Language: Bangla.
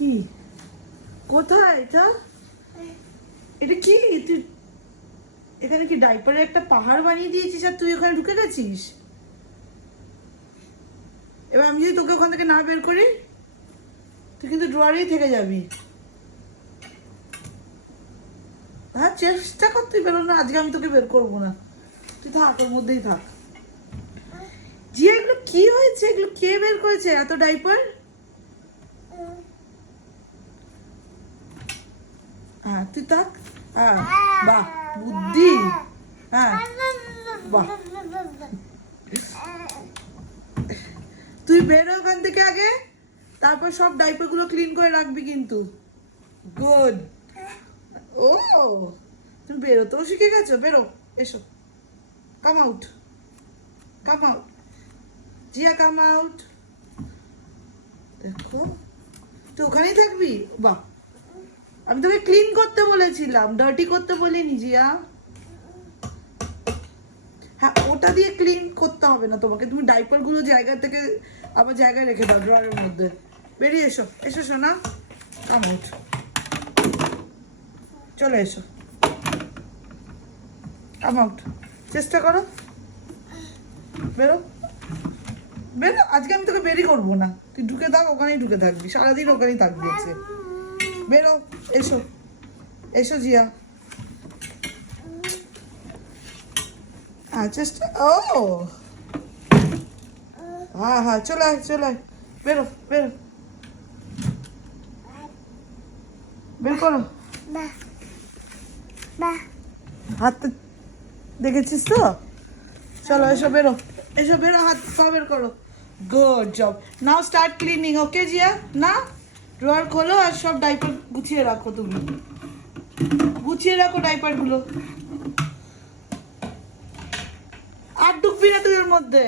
কি কোথায় এটা? এটা কি তুই এখানে কি ডাইপারের একটা পাহাড় বানিয়ে দিয়েছিস আর তুই ওখানে ঢুকে গেছিস? এবার আমি যদি তোকে ওখান থেকে না বের করি তুই কিন্তু ড্রয়ারেই থেকে যাবি। হ্যাঁ চেষ্টা কর তুই বেরো না, আজকে আমি তোকে বের করবো না, তুই থাক ওর মধ্যেই থাক। জি এগুলো কি হয়েছে? এগুলো কে বের করেছে এত ডাইপার? হ্যাঁ তুই থাক। হ্যাঁ বাহ বুদ্ধি। হ্যাঁ বাহ, তুই বেরো ওখান থেকে আগে, তারপর সব ডাইপার গুলো ক্লিন করে রাখবি কিন্তু। গুড। ও তুমি বেরোতেও শিখে গেছো, বেরো এসো, come out, come out Jia, come out. দেখো তুই ওখানেই থাকবি। বাহ, আমি তোকে ক্লিন করতে বলেছিলাম, ডার্টি করতে বলিনি জিয়া। হ্যাঁ ওটা দিয়ে ক্লিন করতে হবে না তোমাকে, তুমি ডাইপার গুলো জায়গা থেকে আবার জায়গায় রেখে দাও ড্রয়ারের মধ্যে। বেরিয়ে এসো, এসো শোনা, কাম আউট, চলে এসো, কাম আউট, চেষ্টা করো, বেরো বেরো, আজকে আমি তোকে বেরি করবো না, তুই ঢুকে থাক, ওখানেই ঢুকে থাকবি, সারাদিন ওখানেই থাকবি আজকে। বেরো এসো, এসো জিয়া। হ্যাঁ চেষ্টা, ও হ্যাঁ হ্যাঁ চলে আয়, চলে আয়, বেরো বেরো, বের করো হাত দেখেছিস তো, চলো এসো বেরো, এসো বেরো, হাত পা বের করো। Good job, now start cleaning. Okay Zia, না ড্রয়ার খোলো আর সব ডাইপার গুছিয়ে রাখো, তুমি গুছিয়ে রাখো ডাইপার গুলো, আর ঢুকবি না তুই ওর মধ্যে।